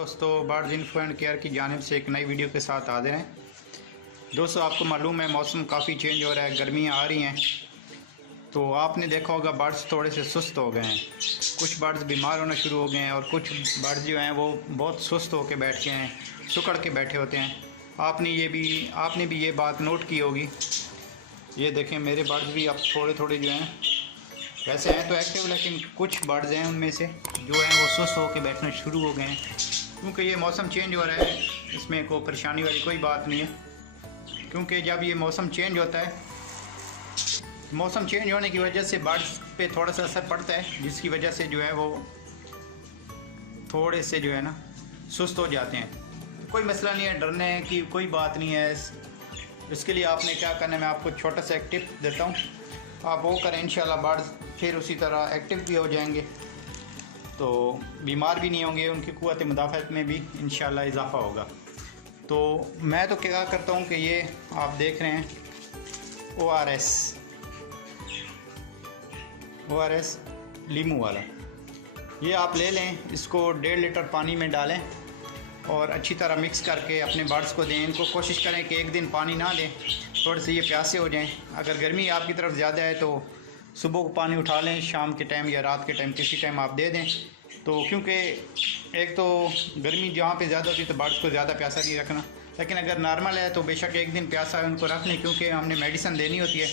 दोस्तों, birds info and care की जानिब से एक नई वीडियो के साथ हाजिर हैं। दोस्तों, आपको मालूम है मौसम काफ़ी चेंज हो रहा है, गर्मियाँ आ रही हैं, तो आपने देखा होगा बर्ड्स थोड़े से सुस्त हो गए हैं। कुछ बर्ड्स बीमार होना शुरू हो गए हैं और कुछ बर्ड्स जो हैं वो बहुत सुस्त होकर बैठ के हैं, सुकड़ के बैठे होते हैं। आपने भी ये बात नोट की होगी। ये देखें, मेरे बर्ड्स भी अब थोड़े थोड़े जो हैं वैसे हैं तो एक्टिव, लेकिन कुछ बर्ड्स हैं उनमें से जो हैं वो सुस्त होकर बैठना शुरू हो गए हैं। क्योंकि ये मौसम चेंज हो रहा है, इसमें कोई परेशानी वाली कोई बात नहीं है। क्योंकि जब ये मौसम चेंज होता है, मौसम चेंज होने की वजह से बर्ड्स पे थोड़ा सा असर पड़ता है, जिसकी वजह से जो है वो थोड़े से जो है ना सुस्त हो जाते हैं। कोई मसला नहीं है, डरने की कोई बात नहीं है। इसके लिए आपने क्या करना है, मैं आपको छोटा सा एक टिप देता हूँ, आप वो करें। इंशाल्लाह बर्ड्स फिर उसी तरह एक्टिव भी हो जाएंगे, तो बीमार भी नहीं होंगे, उनकी क़ुव्वत मुदाफ़अत में भी इंशाल्लाह इजाफ़ा होगा। तो मैं तो क्या करता हूँ कि ये आप देख रहे हैं ORS लीमू वाला, ये आप ले लें। इसको 1.5 लीटर पानी में डालें और अच्छी तरह मिक्स करके अपने बर्ड्स को दें। इनको कोशिश करें कि एक दिन पानी ना दें, थोड़े से ये प्यासे हो जाएं। अगर गर्मी आपकी तरफ ज़्यादा है तो सुबह को पानी उठा लें, शाम के टाइम या रात के टाइम किसी टाइम आप दे दें। तो क्योंकि एक तो गर्मी जहाँ पे ज़्यादा होती है तो बर्ड्स को ज़्यादा प्यासा नहीं रखना, लेकिन अगर नॉर्मल है तो बेशक एक दिन प्यासा उनको रख लें, क्योंकि हमने मेडिसिन देनी होती है,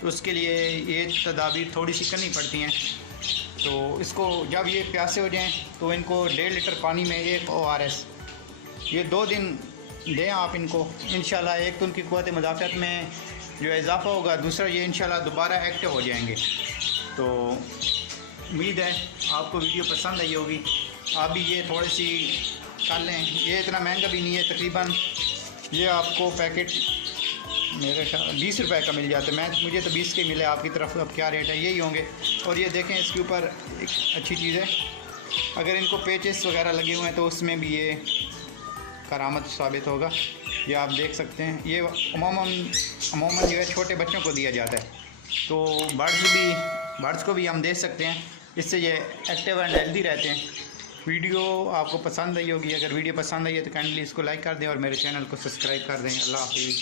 तो उसके लिए ये तदाबीर थोड़ी सी करनी पड़ती हैं। तो इसको जब ये प्यासे हो जाएँ तो इनको 1.5 लीटर पानी में एक ORS ये 2 दिन दें आप इनको। इंशाल्लाह एक तो उनकी क़ुव्वत मुदाफ़अत में जो इजाफ़ा होगा, दूसरा ये इंशाल्लाह दोबारा एक्टिव हो जाएंगे। तो उम्मीद है आपको वीडियो पसंद आई होगी। आप भी ये थोड़ी सी कर लें। ये इतना महंगा भी नहीं है, तकरीबन ये आपको पैकेट मेरे ख्याल 20 रुपए का मिल जाता है। मुझे तो 20 के मिले, आपकी तरफ अब क्या रेट है, यही होंगे। और ये देखें, इसके ऊपर एक अच्छी चीज़ है, अगर इनको पेचेस वगैरह लगे हुए हैं तो उसमें भी ये करामत साबित होगा। ये आप देख सकते हैं, ये अमूमन जो है छोटे बच्चों को दिया जाता है, तो बर्ड्स को भी हम दे सकते हैं। इससे ये एक्टिव एंड हेल्दी रहते हैं। वीडियो आपको पसंद आई होगी। अगर वीडियो पसंद आई है तो काइंडली इसको लाइक कर दें और मेरे चैनल को सब्सक्राइब कर दें। अल्लाह हाफिज़।